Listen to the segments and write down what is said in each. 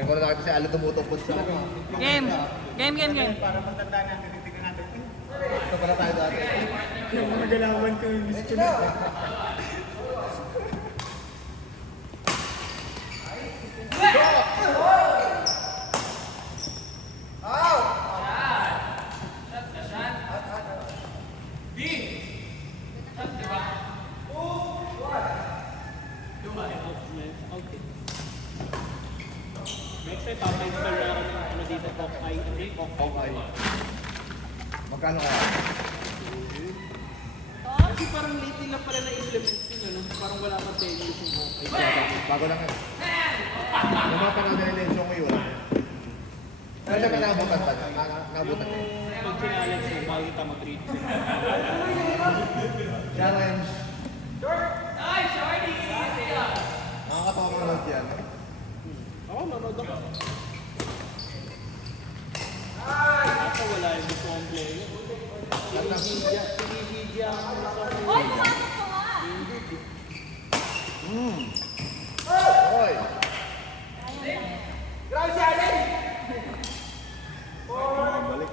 Ngayon ko na nakita si Alo tumutupod sa ano. Game. Para matandaan natin, titignan natin. Ito pala tayo dati. Yung nagalawan ko yung miss ko na. Next time, papa-install na ako ng ano dito, Okay. Magkano kaya? Kasi parang lately lang pala na-implement yun, ano? Parang wala pa 10 years yung okay. Bago lang yun. Yung mga panahon na nilensyon ko yun. Pero siya ka nakabutan pa. Nakabutan ko. Pag challenge mo, bago kita mag-read. Challenge. Nakakatawa mga load yan. Ako, manood ako. Ako wala yung gusto kong play. Pinibidya ako sa Oy, pasok ko nga! Oy! Balik.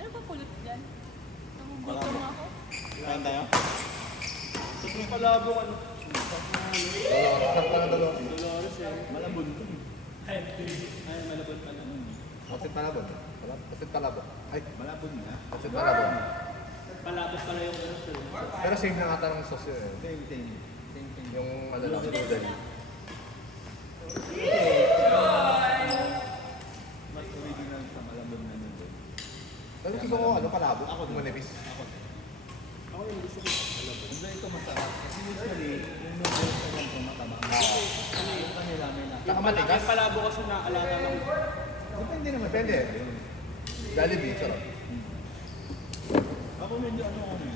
Ano ba pulot dyan? Nagugutom ako. Kain tayo? Sobrang palabo ka, no? Saan pa na dalawa? Dolores eh. Malabon to. Ay, malabon pala. Pasit palabon. Pasit palabon. Ay, Malabon na. pasit palabon. Palabos pala yung oras eh. Pero same na ata ng sauce yun eh. Same. Yung ano lang, noodle. Mas original sa malabon na nito. Pero gusto ko ano, palabon. Ako manipis. Ako yung gusto ko palabon. Hindi ito masarap. Kasi usually, yung noodles na lang tumataba. Yung kanila may na. Saka matigas. Yung palabo kasi naalala lang. Depende naman. Depende. Jollibee, sarap. Ako medyo ano ako yun.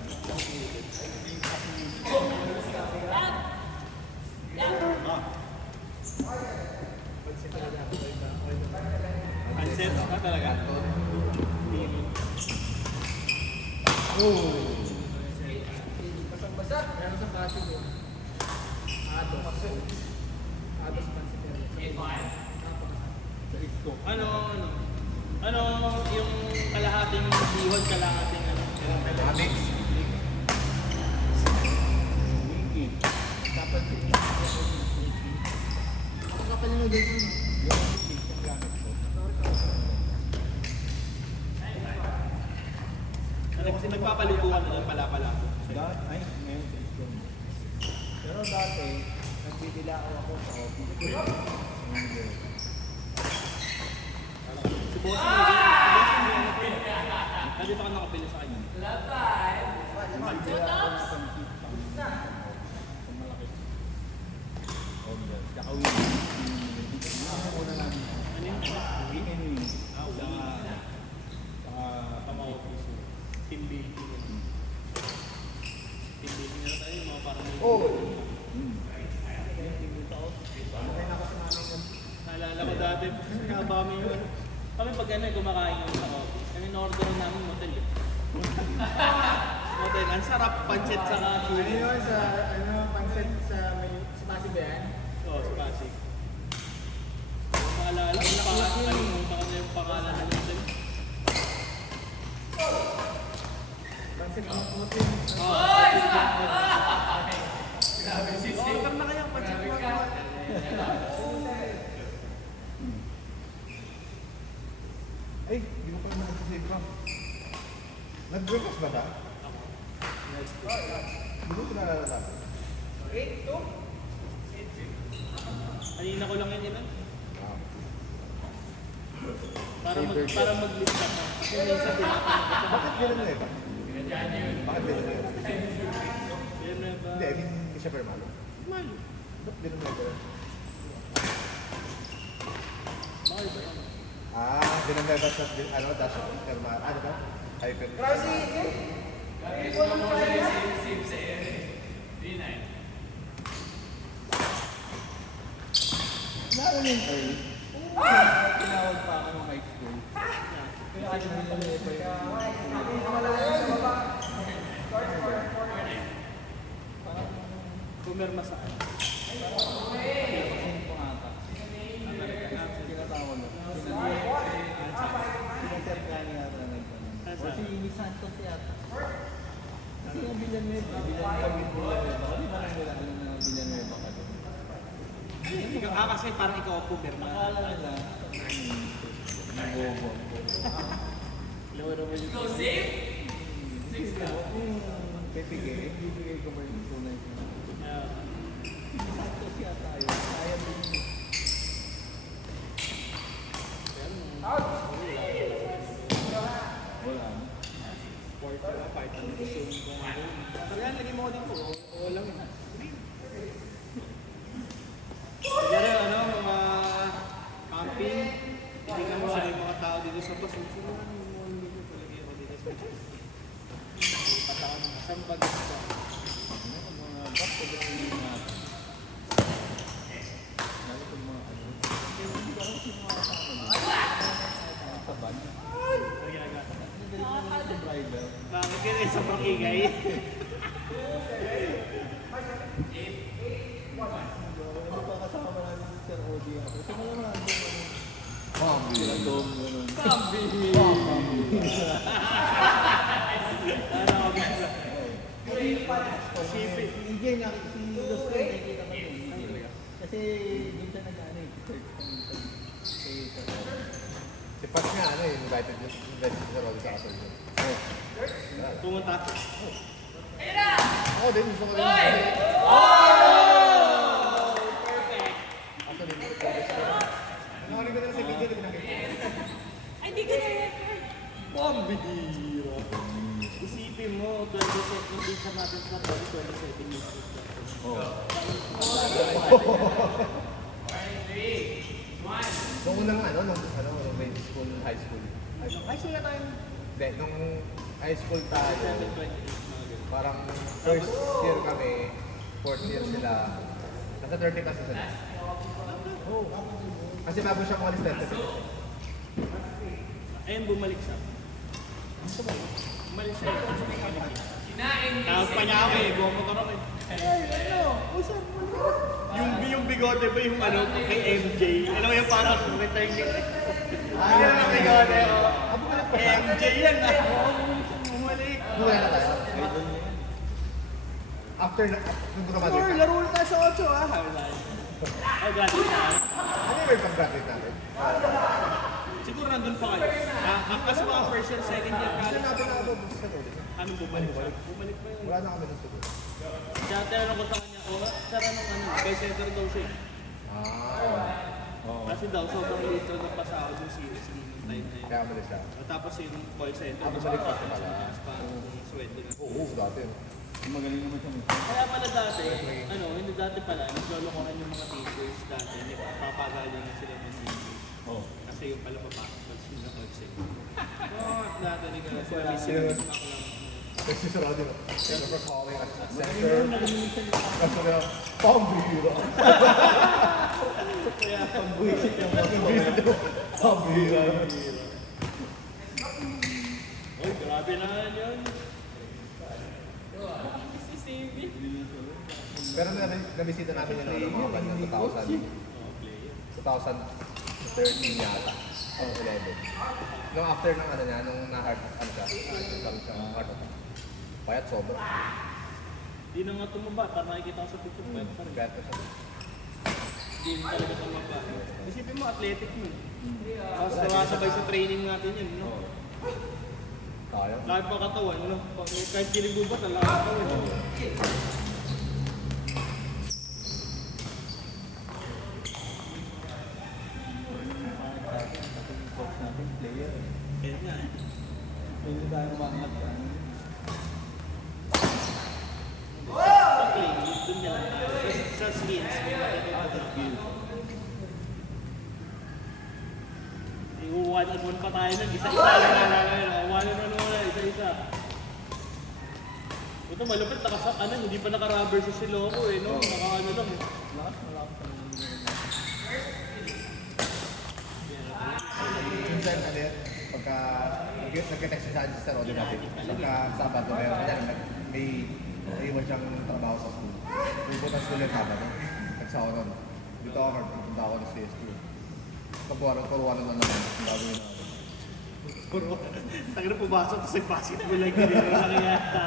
Pansit ka talaga. Limit. Basang-basa. Meron sa Pasig yun. Ados. Ados Pansiteria. Sa Isko. Ano yung kalahating bihon, kalahating ano? Mix. Wiki. Dapat yung ang kapal ng noodles mo. Yung wiki, yung gamit ko. Ano kasi nagpapalubuhan na ng pala-palabo. Ay, ngayon sa Isko. Pero dati, nagbibilao ako sa office. Si Bossing hindi. Nandito ka nakapili sa kanya. Nagbibilao ako ng pancit pang malaki. Tsaka wiki. Ano muna namin? Ano yun? Wiki and wings. Pang-office. Team building. Team building na tayo, mga parang may... Oh! Naalala ko dati, nakabami yun. Kami pag ano, kumakain kami sa office. Kami in-order namin motel eh. Motel, ang sarap pancit sa Ano yun sa pancit sa Pasig ba yan? Oo, sa Pasig. Maalala ko, nakalimutan ko na yung pangalan ng motel. Pancit ang puti. Order na kaya, pancit mo. Ay, hindi ko pa naman nagsisave ko. Nag-breakfast ba siya? Hindi ko pinalala. Kanina ko lang yun, Iman. Wow. Para mag-list ka. Kasi minsan tinatanong ko. Bakit gano'n na iba? Bakit gano'n na iba? Yan na ba? Hindi, I mean, hindi siya permalo. Malo. Ba't gano'n na iba? Bakit ba yan? Gano'n na iba sa, ano, dash of permalo. Ano ba? Hyper. Naroon yung early. Tinawag pa ako ng high school. Kaya ano nila pa yung... Pumirma sa akin. Kasi po ata. Kasi parang ikaw ang pumirma. Akala nila, bobo. Lower mo yung Pipigay, bibigay ko mo yung tunay ko. Sakto siya tayo. Kaya din yun. Wala. Quarter na, part ng gusto kung ano. Kaya lagay mo ko dito. Oo lang yun. Kaya ano, mga camping, hindi ka mo yung mga tao dito sa bus. Sino naman yung mga dito palagay ako dito sa bus. Patawan mo. Saan ba gusto? Mga bak, pagdating natin. Lalo kung mga ano. Kaya hindi ko alam sino mga kasama mo. Mga taban. Ano ginagawa? Nagaling naman yung driver. Bakit yun eh, sobrang ingay? Hindi pa kasama namin si Sir Odi ako. Kasi malamang doon ano. Pambi. Sila doon gano'n. Pambi! Si EJ na, si Los Ray, nakikita ko yun. Kasi doon siya nag-ano eh. Kay Sir Odi. Si Pat nga, ano eh, invited sa Rodi sa kasal niya. Pumunta. Ako din, gusto ko din. Perfect! Ako din, gusto ko din. Nakarin ko na sa video, di ba nakita? Ay, di ko na-record. Pambihira. Isipin mo, 27 nung din sa natin sa Rodi, 27 years old. Nung unang nung grade school, high school. High school na tayo. Hindi, nung high school tayo, 7, 28, mga ganun. parang first year kami, fourth year sila. Nasa 30 kasi sila. Kasi bago siya kumalis na, Ayun, bumalik siya. Bumalik siya. Tawag pa niya ako eh, buwang mo ka rin eh. Yung bigote ba yung ano, kay MJ? Ano yung parang return yung... Hindi na ng bigote, oh. MJ yan ah. Bumalik. Bumalik na tayo. After na, nung graduate Sure, na. laro na tayo sa 8 ah. Oh, graduate na. Ano yung pag-graduate natin? Siguro nandun pa kayo. Kasi mga first year, second year Kasi college. natin na above sa Rodi. Anong bumalik siya? Bumalik pa yun. Wala na kami ng studio. Kaya tinanong ko sa kanya, sara nung ano, by center daw siya. Kasi daw, sobrang late daw ng pasahod yung CSD nung time na yun. Kaya umalis siya. Tapos yung call center, Bumalik pa siya pala. mas parang sweldo na. Oo, dati. Magaling naman siya. Kaya pala dati, hindi dati pala, naglolokohan yung mga teachers dati, papagaling sila ng teachers. Oo. Kasi yung pala papasok sila call center. Dati nila sila may serious na lang. Kasi sa Rodi, never calling at center. Kasi na, pambihira. Kaya Pag-buisit yung Pambihira. Uy, grabe na yun. Si Savvy. Pero nabisita namin yung mga band ng 2013 yata. O 11. Nung after ng nung na-heart, nagkaroon siya ng heart attack. Payat sobra. Di na nga tumaba, para makikita ko sa picture pa rin. Payat pa siya. Di na talaga tumaba. Isipin mo, athletic mo. Tapos nakasabay sa training natin yun, no? Tayo. Lahat pa katawan, no? Kahit kinigubat, ang lahat katawan. coach natin, player. Kaya nga, Hindi tayo umangat. sa play, doon niya lang tayo. Sa skills, sa skills. One on one pa tayo nun, isa-isa lang nalang. One on one, isa-isa. Ito malupit, hindi pa naka-rubber sa siloko eh, no? Naka-ano lang eh. Malakas. Minsan, pagka nagka-text siya sa Rodi natin, pagka Sabado, may iwan siyang trabaho sa school. Pupunta school yung Sabado. Nagsawa nun. Dito ako, pupunta ako ng CS2. Pagpuruan na naman, ang gagawin natin. Puro, taga na pumasok, tapos nag-basketball like din yung mga yata.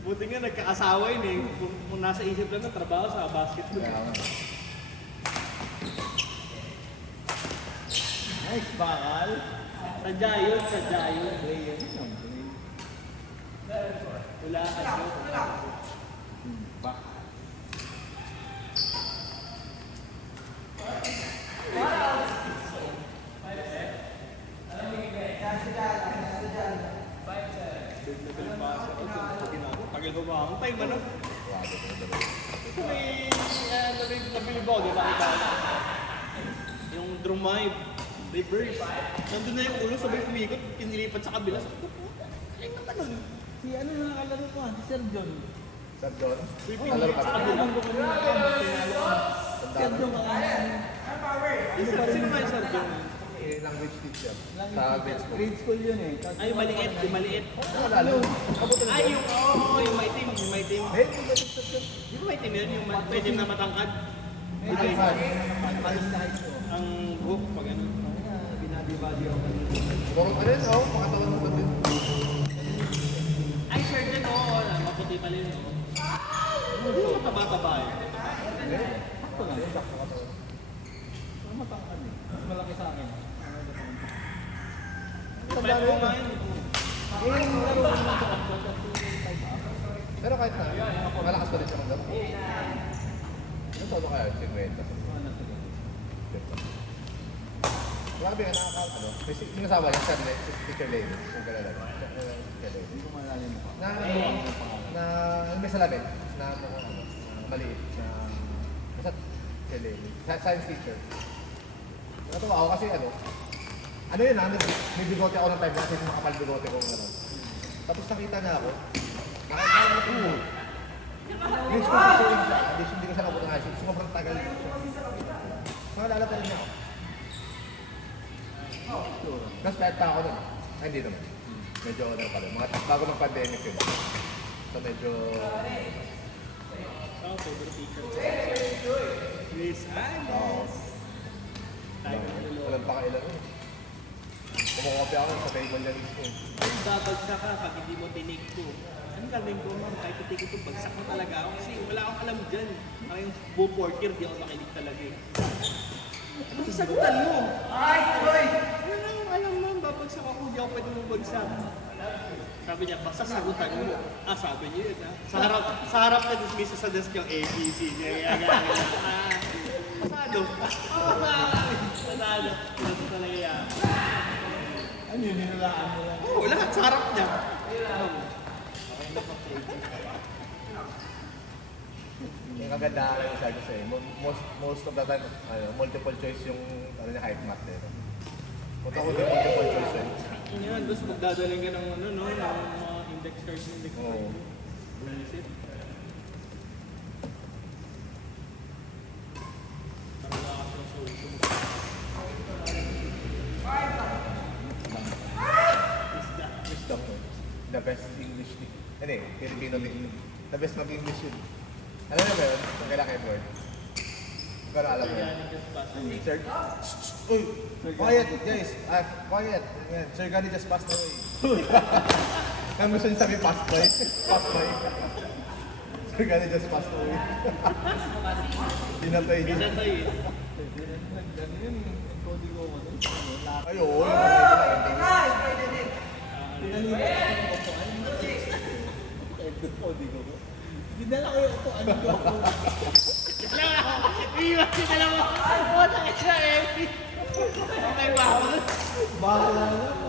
Buti nga nagkakasawa yun eh. Kung nasa isip lang na trabaho sa basketball. Kaya nga. Nice, bakal. Sadya yun, sadya yun. Play yan yun. Wala ka yun. Bakal. Tagal ko ba ang time, ano? Grabe ko na dalawa. May nabilib ako, di ba? Yung drum vibe, reverse. Nandun na yung ulo, sabay umikot, pinilipat sa kabila. Sabi ko, ay naman nun. Si ano na nakalaro ko, si Sir John. Sir John, kalaro ka. Alam ko kung Sir John ka Sino ba yung Sir John? Language teacher. Sa grade school. Grade school yun eh. Tapos- Ay, maliit, yung maliit. Lalo. Kabuto na Ay, yung, yung may team, yung may team. Eh, hindi ba ito Sir John? Yung may team yun, yung may team na matangkad. Eh, Ay, saan? Malis na ito. Ang group, pag ano. Binabibali ako. Puro pa rin, oh. Pangatawan mo din. Ay, Sir John, oo, maputi pala yun. Hindi mo mataba-taba eh. Ako lang. Sakto ka to. Ang matangkad eh. Mas malaki sa akin. Pwede mo nga yun. Eh, yung laro ko naman sa Oxford, at 2.5 up. Pero kahit na, malakas pa rin siya maglaro. Ano todo kaya? 50. Ano to? Grabe nga, ano, may sinasawa yung sa Teacher Lane. Yung kalala. Hindi ko malalim ako. Na may salamin na ano, maliit na basta Teacher Lane. Science teacher. Natuwa ako kasi ano yun may bigote ako ng time natin, makapal bigote ko ano. Tapos nakita niya ako. Nakakala ko po. Yung school teacher rin siya. Hindi ko siya nabot ng high school. Sobrang tagal siya. Nakalala pa rin niya ako. Mas kahit pa ako nun. Ay, hindi naman. Medyo ano pala. Bago mag-pandemic yun. So medyo... Oh, favorite teacher. Miss Alice. Walang pakailan nun. Kumakopya ako sa table niya mismo. Kung babagsak ka pag hindi mo tinig ko. Ano gagawin ko, ma'am? Kahit hindi ko ito, bagsak mo talaga ako. Kasi wala akong alam dyan. Parang yung bull porker, di ako makinig talaga eh. Ano sagutan mo? Ay, boy! Wala akong alam, ma'am. Babagsak ako, di ako pwede mabagsak. Sabi niya, basta sagutan mo. Ah, sabi niya yun, ha? Sa harap na dismiss sa desk yung ABC. Pasado. Pasado. Pasado talaga yan. Ano yun, ninulaan mo lang. Oo, lahat sa harap niya. Yung kagandahan yung sabi sa'yo, most of the time, multiple choice yung height math eh. Punta ko din multiple choice eh. Yan, tapos magdadaling ka ng ng mga index cards ng index Oo. cards. Buisit. Parang nakakasya sa ulo mo. Wisdom ko. The best English ni... Ano eh, Filipino ni... The best mag-English yun. Alam mo ba yun? Kung kailan kayo board? Pero alam mo yun. Sir... Uy! Quiet guys! Quiet! Yan. Sir Gani just passed away. Ang gusto niya sabi, pass by. Pass by. Sir Gani just passed away. Pinatay niya. Pinatay eh. Ano yun, yung kodigo ko doon. Ay, oo. Yung mga Pinalibat ako ng upuan. Kahit yung kodigo ko. Dinala ko yung upuan ko. Iiwan si dalawa. Puta ka siya eh. Okay ba ako? Bahala na po.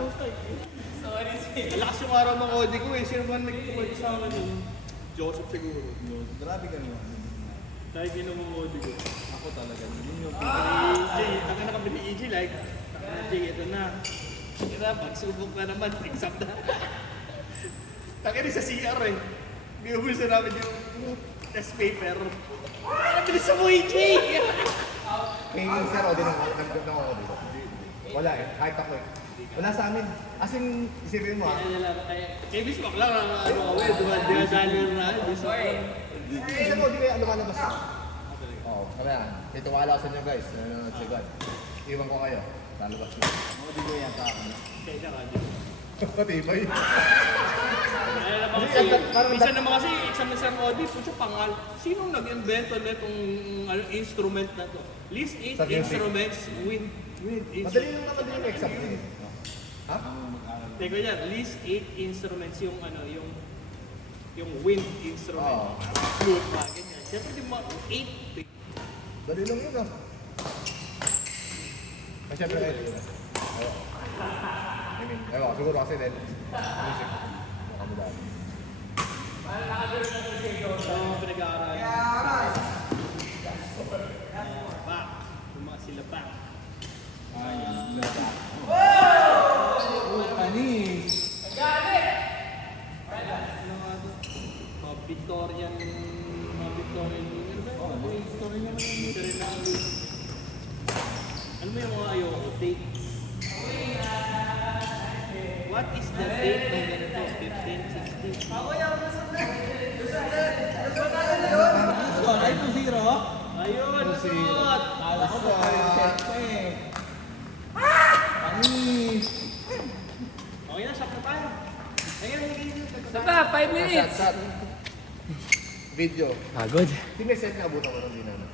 Malakas yung araw ng Odi ko eh. Sino ba nagtuwag sa akin yun? Joseph siguro. Grabe ka naman. Dahil ginamang Odi ko. Ako talaga. Yun yung Jay, taka na kami ni EJ like, Jay, ito na. Kaya pagsubok na naman, exam na. Taka rin sa CR eh. Binubusan namin yung test paper. Nabilis sa mo, EJ! Kay Sir Odin ako dito. Wala eh. Kahit ako eh. Wala sa amin. As in, isipin mo Kaya mismo lang ang ano kami, dumadali na. Sir Odin kaya lumalabas na. Oo, kaya. Tituwala ko sa inyo guys. Si God. Iwan ko kayo. Lalabas na. kodigo yan sa akin. Kaya na, Patibay. naman kasi, minsan naman kasi, exam na Sir Odi, puso pangal. Sinong nag-invento na itong instrument na to? List 8 Sa music. instruments with Madali instruments. lang naman din yung exam din. Ha? Teka yan, list 8 instruments yung yung wind instrument. Oo. Flute, mga ganyan. Siyempre, di mo 8. Dali lang yun ah. Kasi syempre kayo yun ah. Oo. I mean, ewan, siguro kasi din, music. Baka mo dahil. So, pinag-aaralan. Back. Mga sila back. Ayun, laba. Panis! Mga Victorian ano ba? Oh, may story naman yung History na ano mo yung mga ayoko? Date. What is the date ng ganito? 15, 16? score. Ay, 2-0. Ayun! Si- What? Kala ko pa rin set ko eh. Panis! Okay na, shop na tayo. Ayun, hindi. Sapa, 5 minutes. Shot. Video. Pagod. Hindi may set na abutan mo ng dinana.